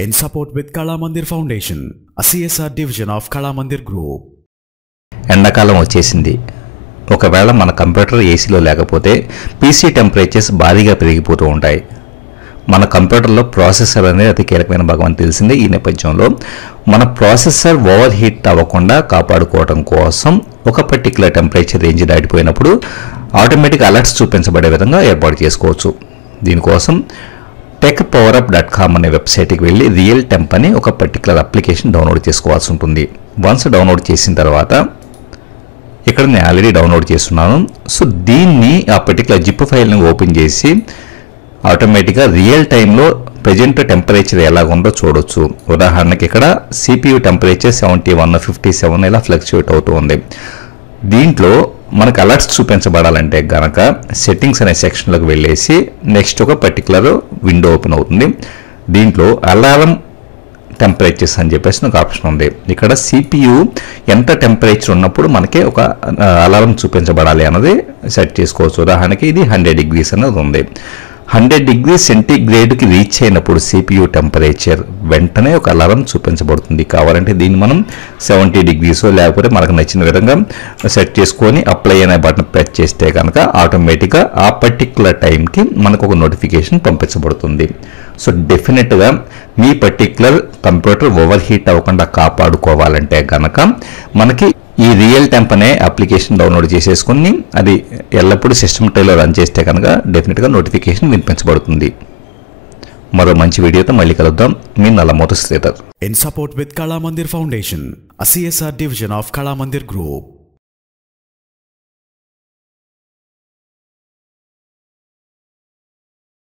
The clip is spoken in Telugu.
in support with Kala Mandir Foundation, a CSR division of Kala Mandir Group. ఎండాకాలం వచ్చేసింది. ఒకవేళ మన కంప్యూటర్ ఏసీలో లేకపోతే పీసీ టెంపరేచర్స్ భారీగా పెరిగిపోతూ ఉంటాయి. మన కంప్యూటర్లో ప్రాసెసర్ అనేది అతి కీలకమైన భాగం అని తెలిసిందే. ఈ నేపథ్యంలో మన ప్రాసెసర్ ఓవర్ హీట్ అవ్వకుండా కాపాడుకోవడం కోసం ఒక పర్టికులర్ టెంపరేచర్ రేంజ్ దాటిపోయినప్పుడు ఆటోమేటిక్ అలర్ట్స్ చూపించబడే విధంగా ఏర్పాటు చేసుకోవచ్చు. దీనికోసం టెక్ పవరప్ డాట్ కామ్ అనే వెబ్సైట్కి వెళ్ళి రియల్ టెంప్ అని ఒక పర్టికులర్ అప్లికేషన్ డౌన్లోడ్ చేసుకోవాల్సి ఉంటుంది. వన్స్ డౌన్లోడ్ చేసిన తర్వాత ఇక్కడ నేను ఆల్రెడీ డౌన్లోడ్ చేస్తున్నాను. సో దీన్ని ఆ పర్టికులర్ జిప్ ఫైల్ని ఓపెన్ చేసి ఆటోమేటిక్గా రియల్ టైంలో ప్రజెంట్ టెంపరేచర్ ఎలాగుందో చూడొచ్చు. ఉదాహరణకి ఇక్కడ CPU temperature seventy one fifty seven ఇలా ఫ్లక్చుయేట్ అవుతూ ఉంది. దీంట్లో మనకు అలర్ట్స్ చూపించబడాలంటే గనక సెట్టింగ్స్ అనే సెక్షన్లోకి వెళ్ళేసి నెక్స్ట్ ఒక పర్టికులర్ విండో ఓపెన్ అవుతుంది. దీంట్లో అలారం టెంపరేచర్స్ అని చెప్పేసి ఒక ఆప్షన్ ఉంది. ఇక్కడ సిపియు ఎంత టెంపరేచర్ ఉన్నప్పుడు మనకి ఒక అలారం చూపించబడాలి అన్నది సెట్ చేసుకోవచ్చు. ఉదాహరణకి ఇది హండ్రెడ్ డిగ్రీస్ అనేది ఉంది. హండ్రెడ్ డిగ్రీ సెంటీగ్రేడ్కి రీచ్ అయినప్పుడు సిపియు టెంపరేచర్ వెంటనే ఒక అలారం చూపించబడుతుంది. కావాలంటే దీన్ని మనం సెవెంటీ డిగ్రీస్ లేకపోతే మనకు నచ్చిన విధంగా సెట్ చేసుకొని అప్లై అనే బటన్ ప్రెస్ చేస్తే కనుక ఆటోమేటిక్గా ఆ పర్టిక్యులర్ టైంకి మనకు ఒక నోటిఫికేషన్ పంపించబడుతుంది. సో డెఫినెట్గా మీ పర్టికులర్ కంప్యూటర్ ఓవర్ హీట్ అవ్వకుండా కాపాడుకోవాలంటే కనుక మనకి ఈ రియల్ టెంప్ అనే అప్లికేషన్ డౌన్లోడ్ చేసేసుకుని అది ఎల్లప్పుడూ సిస్టమ్ ట్రైలో రన్ చేస్తే కనుక డెఫినెట్గా నోటిఫికేషన్ వినిపించబడుతుంది. మరో మంచి వీడియోతో మళ్ళీ కలుద్దాం. మీ Nallamutha Sridhar. In support with Kalamandir foundation Foundation, division of Kalamandir group